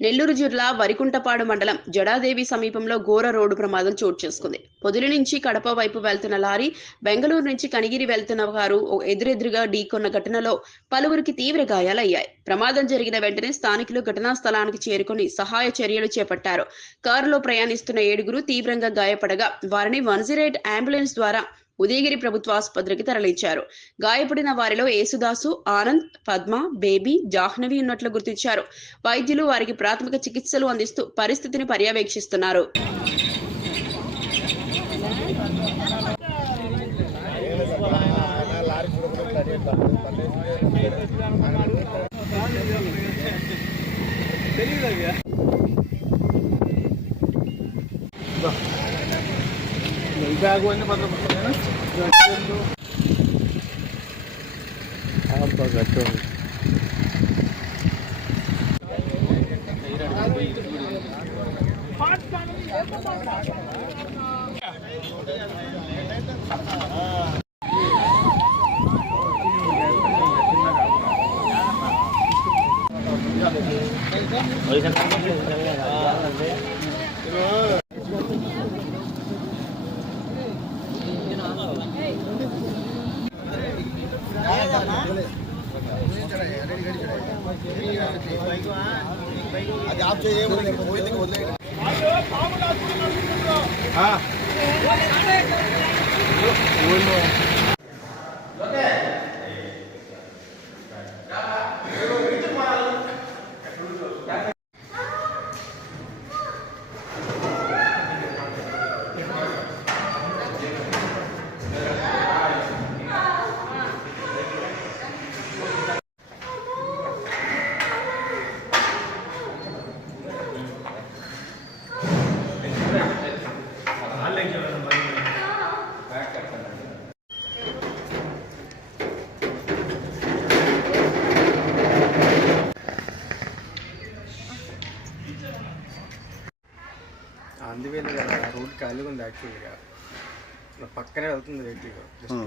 నెల్లూరు జిల్లా వరికుంటపాడు మండలం జడాదేవి సమీపంలో ఘోర రోడ్డు ప్రమాదం చోటు చేసుకుంది. పొదిలి నుంచి కడప వైపు వెళ్తున్న లారీ బెంగళూరు నుంచి కనిగిరి వెళ్తున్న వారు ఓ ఎదురెదురుగా ఢీకొన్న ఘటనలో పలువురికి తీవ్ర గాయాలయ్యాయి. ప్రమాదం జరిగిన వెంటనే స్థానికులు ఘటనా స్థలానికి చేరుకుని సహాయ చర్యలు చేపట్టారు. కారులో ప్రయాణిస్తున్న ఏడుగురు తీవ్రంగా గాయపడగా వారిని వన్ అంబులెన్స్ ద్వారా ఉదయగిరి ప్రభుత్వ ఆసుపత్రికి తరలించారు గాయపడిన వారిలో యేసుదాసు ఆనంద్ పద్మ బేబీ జాహ్నవి ఉన్నట్లు గుర్తించారు. వైద్యులు వారికి ప్రాథమిక చికిత్సలు అందిస్తూ పరిస్థితిని పర్యవేక్షిస్తున్నారు. ಬ್ಯಾಗು ಒಂದು ಮಾತ್ರ ಬರ್ತದೆ ಹಬ್ಬ అది ఆఫ్ చేయమని పోయింది వదిలేదు అందువేలు కదా రోడ్ ఖాళీగా ఉంది యాక్చువల్గా. పక్కనే వెళ్తుంది వెహికల్ జస్ట్